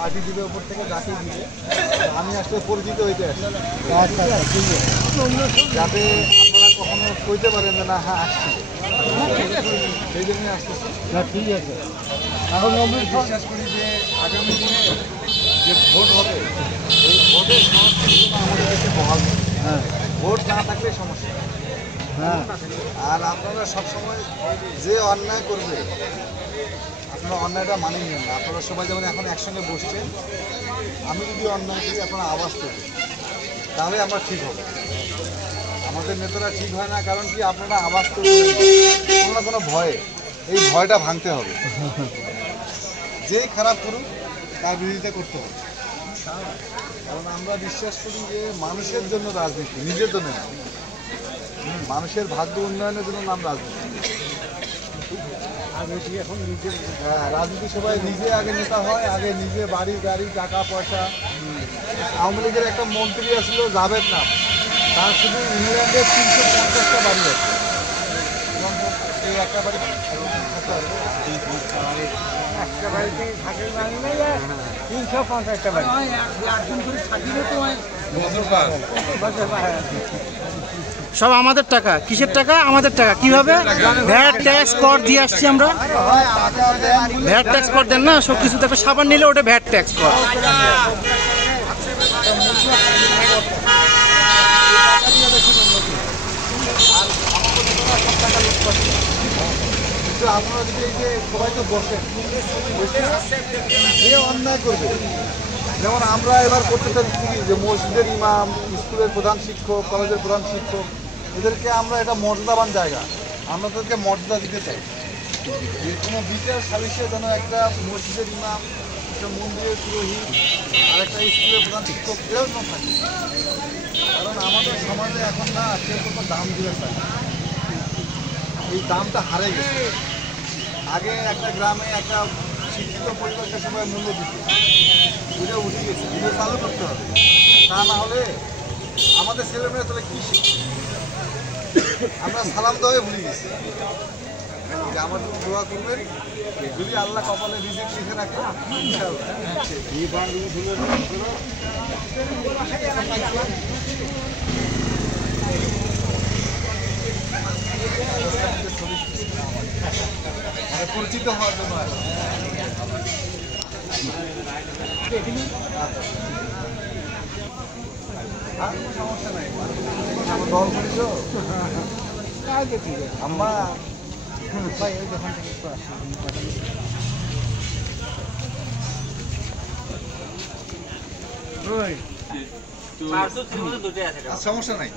Party দিবে উপর থেকে যাকে দিবে, আমি আসলে পরিচিত হইতে আসি। আচ্ছা আচ্ছা, ঠিক আছে। যাতে আপনারা কখনো কইতে পারেন যে না হ্যাঁ আসছিল, সেই জন্যই আসতেছি। না ঠিক আছে। এখন বিশ্বাস করি যে আগামী দিনে যে ভোট হবে, এই ভোটের সংস্কৃতি আমাদের দেশে বহাল হবে। হ্যাঁ ভোট না থাকলে সমস্যা। হ্যাঁ আর আপনারা সবসময় যে অন্যায় করবে আপনারা অন্যায়টা মানে নেন না। আপনারা সবাই যেমন এখন একসঙ্গে বসছেন, আমি যদি অন্যায় করি আপনারা আওয়াজ করবেন, তাহলে আমরা ঠিক হব। আমাদের নেতারা ঠিক হয় না, কারণ কি আপনারা আওয়াজ করবেন কোনো না কোনো ভয়ে, এই ভয়টা ভাঙতে হবে। যেই খারাপ করুক তার বিরোধিতা করতে হবে, কারণ আমরা বিশ্বাস করি যে মানুষের জন্য রাজনীতি, নিজের জন্য না। মানুষের ভাগ্য উন্নয়নের জন্য নাম রাজনীতি। এখন নিজের হ্যাঁ, রাজনীতি সবাই নিজে আগে নেতা হয়, আগে নিজে বাড়ি গাড়ি টাকা পয়সা। আওয়ামী লীগের একটা মন্ত্রী আসলো জাভেদ নাম, তার শুধু ইংল্যান্ডের 350টা বাড়ি আছে। এই একটা বাড়ি একটা বাড়িতে থাকে মানে 350টা বাড়ি। সব আমাদের টাকা। কিসের টাকা? আমাদের টাকা। কিভাবে? ভ্যাট ট্যাক্স কর দিয়ে আসছি আমরা। ভ্যাট ট্যাক্স কর দেন না, সব কিছু দেখো। সাবান নিলে ওটা ভ্যাট ট্যাক্স কর। কিন্তু আপনারা যদি এই যে সবাই তো বসেন, যে অন্যায় করবে, যেমন আমরা এবার করতে চাচ্ছি যে মসজিদের ইমাম, স্কুলের প্রধান শিক্ষক, কলেজের প্রধান শিক্ষক, এদেরকে আমরা এটা মর্যাদাবান জায়গা, আমরা তাদেরকে মর্যাদা দিতে চাই। যে কোনো বিচার সালিশে যেন একটা মসজিদের ইমাম, একটা মন্দিরের পুরোহিত আর একটা স্কুলের প্রধান শিক্ষক এরাও যেন থাকে। কারণ আমাদের সমাজে এখন না কেউ কোনো দাম দিতে চায় না, এই দামটা হারে গেছে। আগে একটা গ্রামে একটা শিক্ষিত পরিবারকে সবাই মূল্য দিত, এটা উঠে গেছে, এটা চালু করতে হবে। তা না হলে আমাদের ছেলেমেয়েরা তাহলে কী শিখবে? আমরা সালাম দেওয়াই ভুলে গেছি। যে আমার জন্য দোয়া করবেন, যদি আল্লাহ কপালে রিজিক লিখে রাখেন ইনশাআল্লাহ। পরিচিত হওয়ার জন্য সমস্যা নাই, আমার দল করি তো আম্মা ভাই ওই দোকান থেকে একটু আসি। সমস্যা নাই।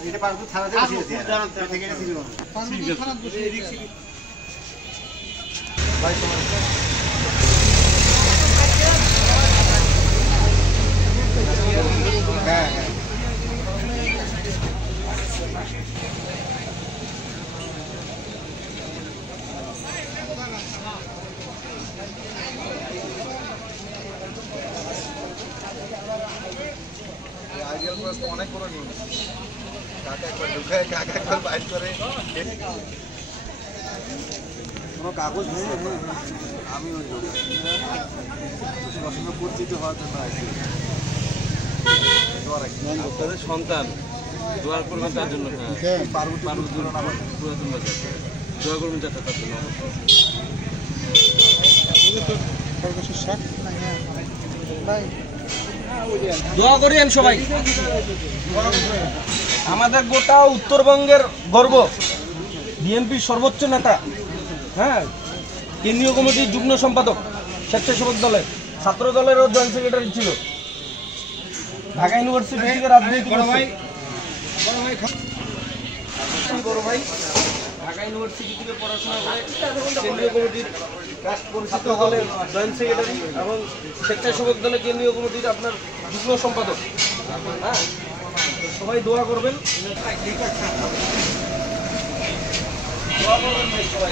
ভাই সমস্যা হ্যাঁ হ্যাঁ আইডিয়াল ক্লাস তো অনেক বড় নিউজ। কাকা একবার ঢুকায়, কাকা একবার বাইর করে, কোনো কাগজ নেই। আমি ওই সবসময় পরিচিত হওয়ার জন্য আসি। তাদের সন্তান দোয়া করবেন তার জন্য। পার্বতী আমার পুরাতন বাজার দোয়া করবেন চারটা তার জন্য। দোয়া করিয়েন সবাই। আমাদের গোটা উত্তরবঙ্গের গর্ব, বিএনপির সর্বোচ্চ নেতা, হ্যাঁ, কেন্দ্রীয় কমিটির যুগ্ম সম্পাদক, স্বেচ্ছাসেবক দলের, ছাত্র দলেরও জয়েন্ট সেক্রেটারি ছিল, ঢাকা ইউনিভার্সিটি থেকে রাজনীতি করছে। বড় ভাই ঢাকা ইউনিভার্সিটি থেকে পড়াশোনা করে কেন্দ্রীয় কমিটির ছাত্র দলের জয়েন্ট সেক্রেটারি এবং স্বেচ্ছাসেবক দলের কেন্দ্রীয় কমিটির আপনার যুগ্ম সম্পাদক। হ্যাঁ, সবাই দোয়া করবেন। দোয়া করবেন ভাই সবাই।